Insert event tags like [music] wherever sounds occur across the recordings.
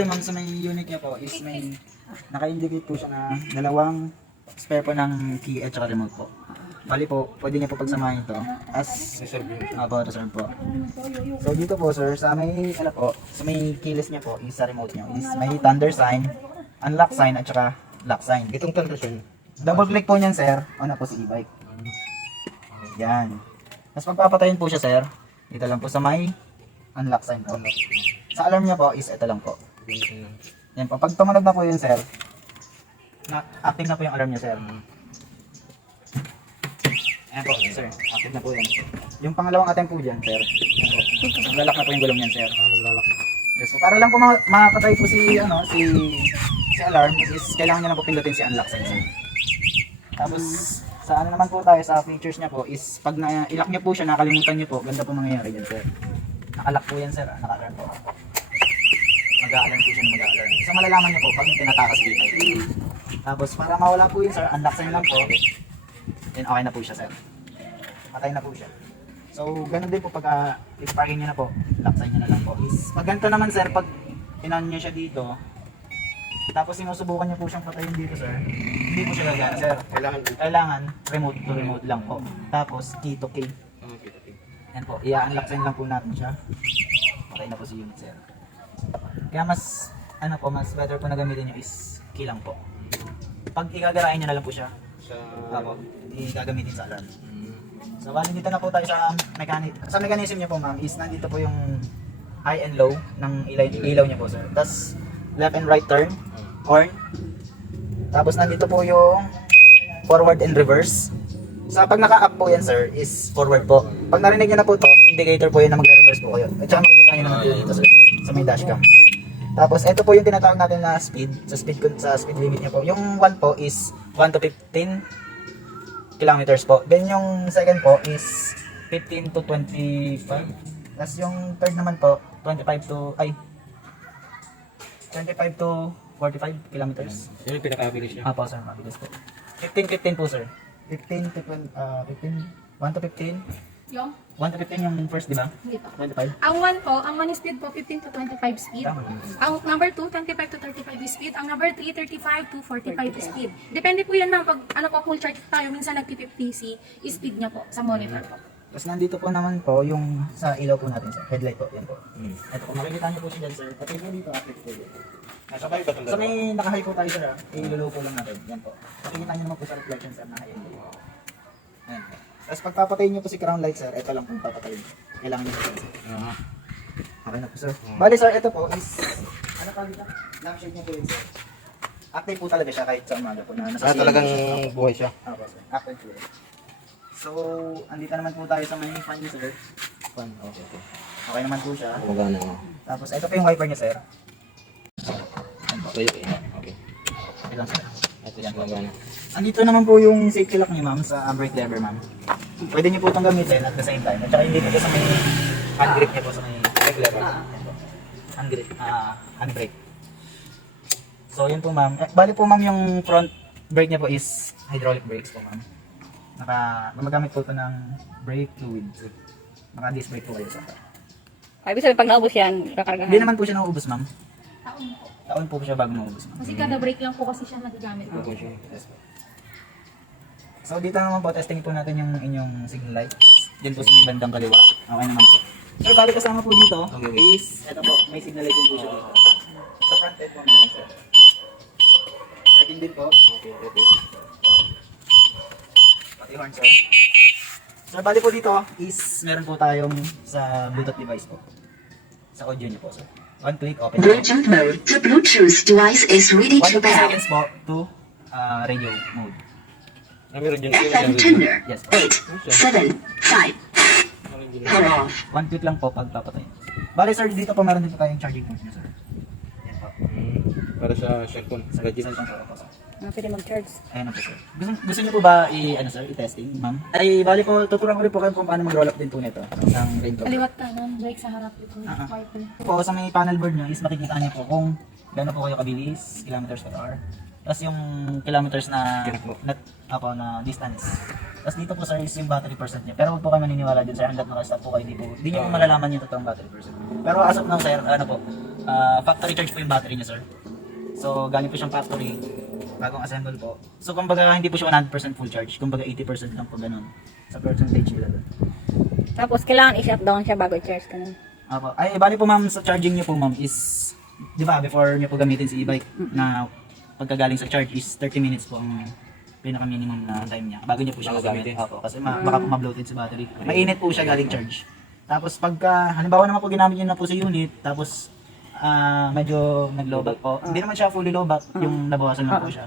Siyempre ma'am sa may unit niya po is may naka-indicate po siya na dalawang spare po ng key at saka remote po. Bali po, pwede niya po pagsamahin ito as reserve uh, reserve po. So dito po sir, sa may, ano po, sa so may keyless niya po is sa remote niya. Is may thunder sign, unlock sign at saka lock sign. Itong conclusion, double click po niyan sir, on na po si e-bike. Yan. Mas magpapatayin po siya sir, dito lang po sa may unlock sign po. Sa so, alarm niya po is ito lang po. Mm -hmm. Yan po. tumunod na po yun, sir. Na active na po yung alarm niya, sir. Mm -hmm. Yan po, sir. Active na po yun. Yung pangalawang atin po dyan, sir. [laughs] Maglalak na po yung gulong niyan, sir. Oh, yes, po. So. Para lang po ma makatry po si, ano, si, si alarm, is, is kailangan niya na po pindutin si unlock, sir. Mm -hmm. Tapos, sa ano naman po tayo, sa features niya po, is pag na-ilock niya po siya, nakalimutan niyo po, ganda po mangyayari dyan, sir. Nakalock po yan, sir. Nakalock mag-alarm po siya na mag-alarm. So malalaman niyo po pag tinatakas dito. Tapos para mawala po yun sir, unlock sign lang po. Then okay na po siya sir. Matay na po siya. So ganun din po pag uh, i-parking na po, lock sign na lang po. Pag ganito naman sir, pag inan niyo siya dito, tapos sinusubukan niya po siyang patayin dito sir, hindi po siya gagana yeah. sir. Kailangan, kailangan remote to remote yeah. lang po. Tapos key to key. Okay, okay. Yan po, i-unlock sign lang po natin siya. Kaya mas ano po, mas better po na gamitin niyo is kilang po. Pag igagarahin niyo na lang po siya. Sa so, gagamitin sa alam. Mm -hmm. So, bali well, dito na po tayo sa mechanic. Sa mechanism niya po, ma'am, is nandito po yung high and low ng ilaw, yeah. ilaw niya po, sir. Tapos left and right turn, horn. Tapos nandito po yung forward and reverse. Sa so, pag naka-up po yan, sir, is forward po. Pag narinig niyo na po to, indicator po yun na magre-reverse po kayo. At saka makikita niyo naman dito, sir, sa may dashcam. cam. Yeah. Tapos ito po yung tinatawag natin na speed. Sa speed ko sa speed limit niya po. Yung 1 po is 1 to 15 kilometers po. Then yung second po is 15 to 25. Tapos yung third naman po 25 to ay 25 to 45 kilometers. Yan yung pinaka-average niya. Ah, po sir, mabilis 15, po. 15-15 po sir. 15 to 12, uh, 15, 1 to 15. 135 yung first, di ba? Hindi pa. 25? Ang 1 po, ang one speed po, 15 to 25 speed. Dito. Ang number 2, 25 to 35 speed. Ang number 3, 35 to 45 35. speed. Depende po yan na pag ano po, full charge tayo, minsan nag-50 nagpipiptisi, speed niya po sa monitor po. Hmm. Tapos nandito po naman po yung sa ilaw po natin, sir. Headlight po, yan po. Hmm. Ito po, makikita niyo po siya dyan, sir. Pati dito, at okay. po dito, Nasa bayo ba itong dalawa? Sa okay. so, may nakahay po tayo, sir, ilulupo ah. lang natin. Yan hmm. po. Pati niyo naman po sa reflection, sir, nakahay. Hmm. Ayan okay. po. Tapos pag papatayin nyo po si Crown Light sir, ito lang po papatayin nyo. Kailangan nyo po. Uh -huh. na po sir. Hmm. Bali sir, ito po is, ano kami na? Lampshade nyo po yun sir. Active po talaga siya kahit sa umaga po. Na, ah, talagang buhay siya. Ako sir, active po So, andito naman po tayo sa main fan nyo sir. Fan, okay Okay naman po siya. Magana. Tapos ito po yung wiper nyo sir. po Okay, okay. Ito lang sir. Ito yan. Magana. Andito naman po yung safety lock niya ma'am sa brake lever ma'am pwede niyo po itong gamitin at the same time. At saka hindi nito sa may hand grip niya po sa may regular. Hand grip. Uh, hand brake. So, yun po ma'am. Eh, bali po ma'am yung front brake niya po is hydraulic brakes po ma'am. Naka, gumagamit po ito ng brake fluid. Naka disc brake po kayo sa akin. Ibig sabi, pag naubos yan, kakargahan. Hindi naman po siya naubos, ma'am. Taon po. Taon po po siya bago naubos, ma'am. Kasi hmm. kada brake lang po kasi siya nagagamit. Okay. Yes, po. So dito naman po, testing po natin yung inyong signal light. Diyan po okay. sa may bandang kaliwa. Okay naman sir. So, bali po. Sir, bago kasama po dito, okay, is, eto po, may signal light din po dito. Uh, sa front end po meron, sir. Parking din po. Okay, okay. Pati horn, sir. Sir, so, bali po dito, is, meron po tayong sa Bluetooth device po. Sa audio niyo po, sir. One click, open. Bluetooth right. mode to Bluetooth device is ready to pair. One seconds po to uh, radio mode. Okay, Tinder. Yes. 8, 7, 5, 4, lang po pag papatay. Bale sir, dito po meron din po tayong charging point niya sir. Po. Hmm. Para sa cellphone. Right. Sa cellphone. Sa cellphone. Ano pwede mag-charge? Ayan po Ayan ako, sir. Gusto, gusto niyo po ba i-ano sir, i-testing, ma'am? Ay, bali po, tuturuan ko rin po kayo kung paano mag-roll up din po nito. Ang ring door. Aliwat kanan, like sa harap ito. Uh -huh. Po, sa may panel board niyo, is makikita niyo po kung gaano po kayo kabilis, kilometers per hour. Tapos yung kilometers na okay, net, apa, na distance. Tapos dito po sir yung battery percent niya. Pero huwag po kayo maniniwala dyan sir hanggat kasi po kayo. Hindi, po, hindi nyo uh, malalaman yung totoong battery percent. Pero as of now sir, ano po, uh, factory charge po yung battery niya sir. So galing po siyang factory, bagong assemble po. So kumbaga hindi po siya 100% full charge. Kumbaga 80% lang po ganun sa so, percentage nila. Tapos kailangan i-shutdown siya bago i-charge ka nun. Apo. Ay, bali po ma'am sa charging niyo po ma'am is, di ba, before niyo po gamitin si e-bike na pagkagaling sa charge is 30 minutes po ang pinaka minimum na time niya bago niya po siya gagamit ba, eh. kasi ma baka ma-bloated sa si battery mainit po siya galing charge tapos pagka halimbawa naman po ginamit niya na po sa si unit tapos uh, medyo nag-low back po hindi uh -huh. naman siya fully low back uh -huh. yung nabawasan lang uh -huh. po siya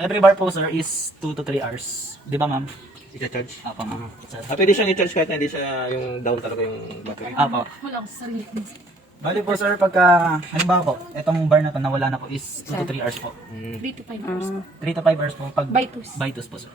every bar po sir is 2 to 3 hours di ba ma'am? Ika-charge? Apo ma'am. Uh -huh. Pwede siya ni-charge kahit hindi siya yung down talaga yung battery. Uh -huh. Apo. Walang sarili. Bali po sir, pagka, ano ba po, itong bar na to, nawala na po is 2 to 3 hours po. 3 mm. to 5 hours um, po. 3 to 5 hours po. Pag bytus. Bytus po sir.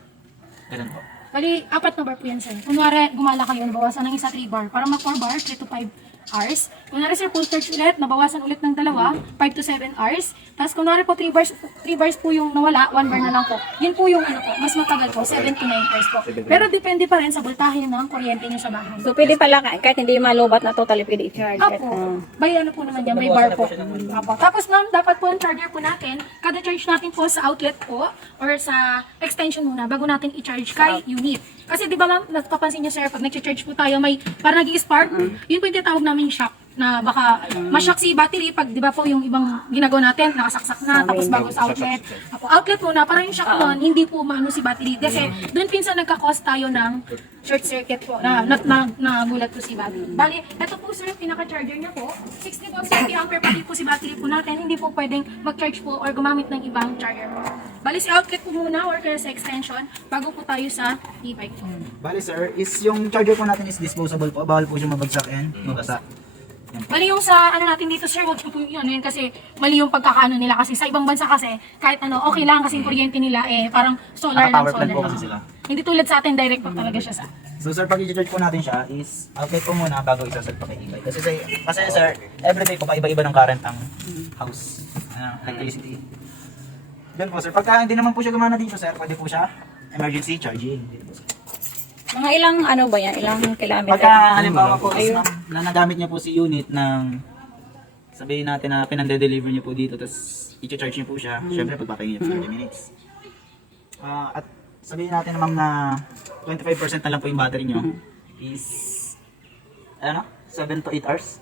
Ganun po. Bali, apat na bar po yan sir. Kunwari, gumala kayo, bawasan ng na isa 3 bar. Para mag 4 bar, 3 to 5 hours. Kung Kunwari sir, full charge ulit, nabawasan ulit ng dalawa, 5 to 7 hours. Tapos kunwari po, 3 bars, 3 bars po yung nawala, 1 bar na lang po. Yun po yung ano po, mas matagal po, 7 to 9 hours po. Pero depende pa rin sa voltahe ng kuryente nyo sa bahay. So pwede pala kahit hindi malubat na totally pwede i-charge. Apo, it, uh. may ano po naman yan, so, may bar po. po Apo. Tapos ma'am, dapat po ang charger po natin, kada charge natin po sa outlet po, or sa extension muna, bago natin i-charge kay unit. Kasi di ba ma'am, napapansin niya sir, pag nag-charge po tayo, may para naging spark, mm -hmm. yun po yung tinatawag namin shock. Na baka mm -hmm. ma-shock si battery pag di ba po yung ibang ginagawa natin, nakasaksak na, Sorry, tapos know. bago sa outlet. Sa Outlet po na, para yung shock uh -huh. -oh. nun, hindi po maano si battery. Kasi mm -hmm. doon pinsan nagka-cause tayo ng short circuit po, mm -hmm. na, not, na, na, na, na nagulat po si battery. Mm -hmm. Bali, eto po sir, pinaka-charger niya po, 60 volts, [coughs] 50 ampere, pati po si battery po natin, hindi po pwedeng mag-charge po or gumamit ng ibang charger po. Bali si outlet po muna or kaya sa extension bago po tayo sa e-bike. Hmm. Bali sir, is yung charger po natin is disposable po? Bawal po siyang mabagsak and hmm. magasa. Mali yung sa ano natin dito sir, wag po, po yun, ano yun kasi mali yung pagkakaano nila kasi sa ibang bansa kasi kahit ano okay lang kasi yung kuryente nila eh parang solar lang solar. Lang. Kasi sila. Hindi tulad sa atin direct pa hmm. talaga siya sa. So sir, pag i-charge po natin siya is outlet po muna bago isasad pa kay e Ibay. Kasi say, kasi oh. sir, everyday po pa iba-iba ng current ang house. Ano, uh, electricity. Hmm. Doon po sir, pagka hindi naman po siya gumana dito sir, pwede po siya emergency charging. Mga ilang ano ba yan? Ilang kilometer? Pagka halimbawa mm -hmm. po, na, na, nagamit niya po si unit ng na sabihin natin na pinande-deliver niya po dito tapos iti-charge niya po siya. Mm hmm. Siyempre pagpapakingin niya mm po -hmm. 30 minutes. Uh, at sabihin natin na ma'am na 25% na lang po yung battery niyo mm -hmm. is ano? 7 to 8 hours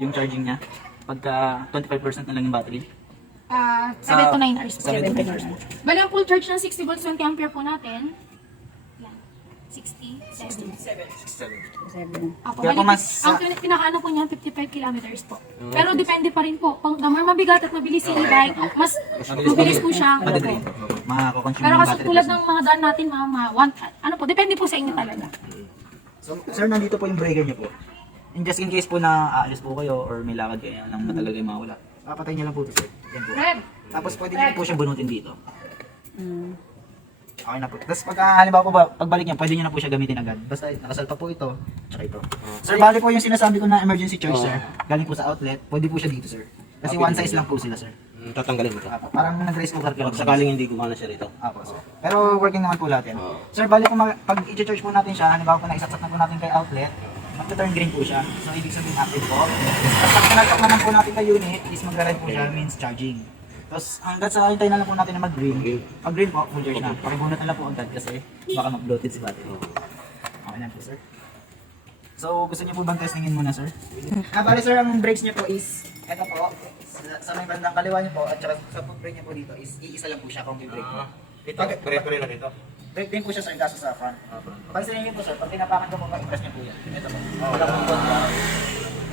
yung charging niya. Pagka 25% na lang yung battery uh, 729 7 to 9 hours. 7 to po? 9 hours. Bali, ang full charge ng 60 volts, 20 ampere po natin. 60? 70. 67. 67. Apo, ah, Kaya mali, mas... Ang pinakaano po niyan, 55 kilometers po. Pero depende pa rin po. Pang the more mabigat at mabilis yung okay. bike, mas mabilis po siya. Madali. Okay. Pero kasi tulad ng mga daan natin, mga, mga one, ano po, depende po sa inyo talaga. So, sir, nandito po yung breaker niya po. And just in case po na aalis ah, po kayo or may lakad kayo ng matagal kayo mawala. Papatay niya lang po, Peter. Yan po. Tapos pwede niyo po siyang bunutin dito. Mm. Okay na po. Tapos pag, uh, halimbawa po, pagbalik niya, pwede niyo na po siya gamitin agad. Basta nakasal pa po ito. Tsaka okay, ito. Uh, sir, bali po yung sinasabi ko na emergency choice, uh, sir. Galing po sa outlet. Pwede po siya dito, sir. Kasi okay, one size dito. lang po sila, sir. Mm, tatanggalin mo ito. Ta. Apo, uh, parang nag-raise cooker oh, ka. Sakaling hindi gumana siya rito. Apo, uh, sir. Pero working naman po lahat yan. Uh, sir, bali po, pag i-charge po natin siya, halimbawa po na isat na po natin kay outlet, Nakaturn green po siya. So, ibig sabihin active po. Tapos, nag-top kinatok naman po natin ka unit is mag-red po okay. siya means charging. Tapos, hanggang sa hintay na lang po natin na mag-green. Pag-green okay. po, full charge okay. na. Pakibunot na lang po dad kasi baka mag-bloated si battery. Okay lang okay. okay, po, sir. So, gusto niyo po bang testingin muna, sir? [laughs] Kabali, sir, ang brakes niyo po is, eto po, sa, sa may bandang kaliwa niyo po, at saka sa pag-brake niyo po dito is, iisa lang po siya kung i-brake po. Dito, uh, okay. pare-pare lang dito. Dito din po siya sa igasa sa front. Pansinin okay. niyo po sir, pag tinapakan ko po ang press niya po Ito po. Wala po po.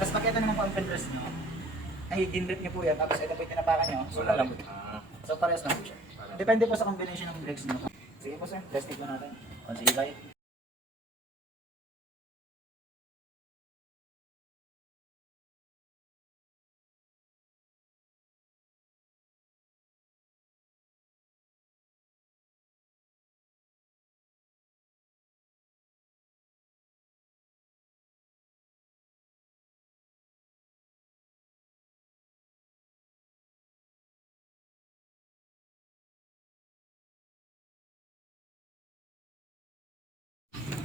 Tapos pag ito naman po ang press niyo, ay in-rip niyo po yan. Tapos ito po yung tinapakan niyo. So, wala uh -huh. so, po. So, parehas lang po siya. Depende po sa combination ng brakes niyo. Sige po sir, testing po natin. Pansin niyo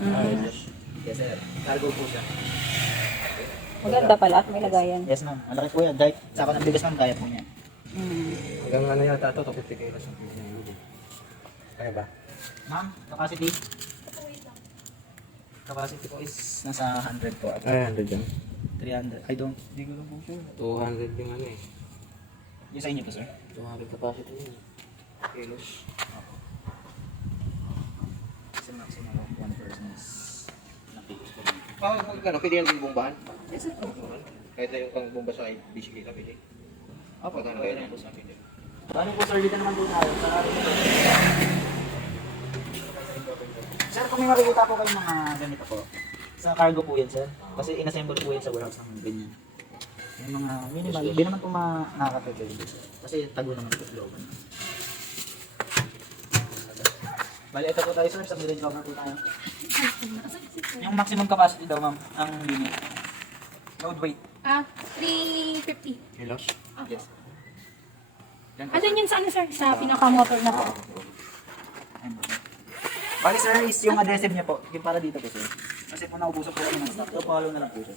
Maganda mm -hmm. uh -huh. yes, so, pala at may yes. lagayan. Yes, ma'am. Malaki right, po yan. Dahil sa akin ang bigas ma'am, kaya mm -hmm. po niya. Mm. Hanggang -hmm. ano yata ito, 250 kilos ang pinili niya Kaya ba? Ma'am, capacity? Capacity po is nasa 100 po. Aku. Ay, 100 jam. I don't. Hindi ko lang po siya. 200 yung ano eh. Yung sa Pao, kung ikaw, pwede yan bumbahan? Yes, sir. Bumbahan. Kahit na yung pang bumba sa kahit bisikita, pwede. Apo, pwede na kayo na po sa akin. Paano po, sir, dito naman po tayo. Na, sir. sir, kung may makikita po kayo mga ganito po, sa cargo po yan, sir. Kasi inassemble po yan sa warehouse ng ganyan. Yung mga minimal, hindi yes, naman po makakatagal. Kasi tago naman po, loob naman. Bali, ito po tayo sir. Sa village cover po tayo. Yung maximum capacity daw ma'am. Ang limit. Load weight. Ah, uh, 350. Kilos? Okay. Yes. Asan yun sa ano sir? Sa uh, pinaka-motor na po. Bali sir, is yung uh, adhesive okay. niya po. Yung para dito po sir. Kasi po naubusok po yung na stock. Ito so, po na lang po sir.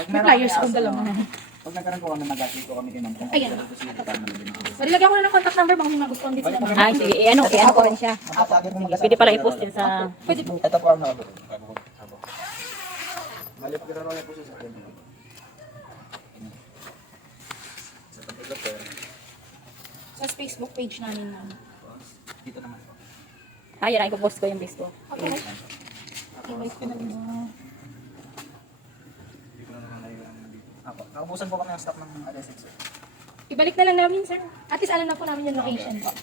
Pag May meron kayo sa pag nagkaroon ko kami na gagawin ko kami kinang kong. Ayan. Malilagyan ko na ng contact number bang kung nag-spawn din sila. Ay, sige. Iyan ano? Eh, ano ko rin siya. Pwede pala i-post din sa... Pwede po. Ito po ang nabot. Malip kira rin po siya sa akin. Sa Facebook page namin na. Dito naman. Ayan, ay, ko post ko yung Facebook. Okay. Okay, wait na rin Apo. Naubusan po kami ng stock ng, ng adhesive, Ibalik na lang namin, sir. At least alam na po namin yung location okay.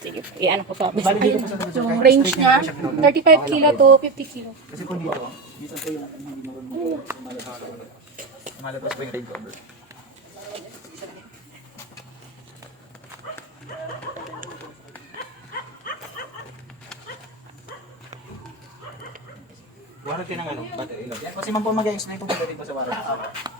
Sige. Ano po. Sige, i-ano po to. Ayun, sa so, range niya, 35 kilo oh, to 50 kilo. Kasi kung Ito dito, po. dito sa'yo, hindi mo rin mo po. Malapas po yung range ko. Warag ka ng ano? Kasi mampu mag-explain ko dito sa warag.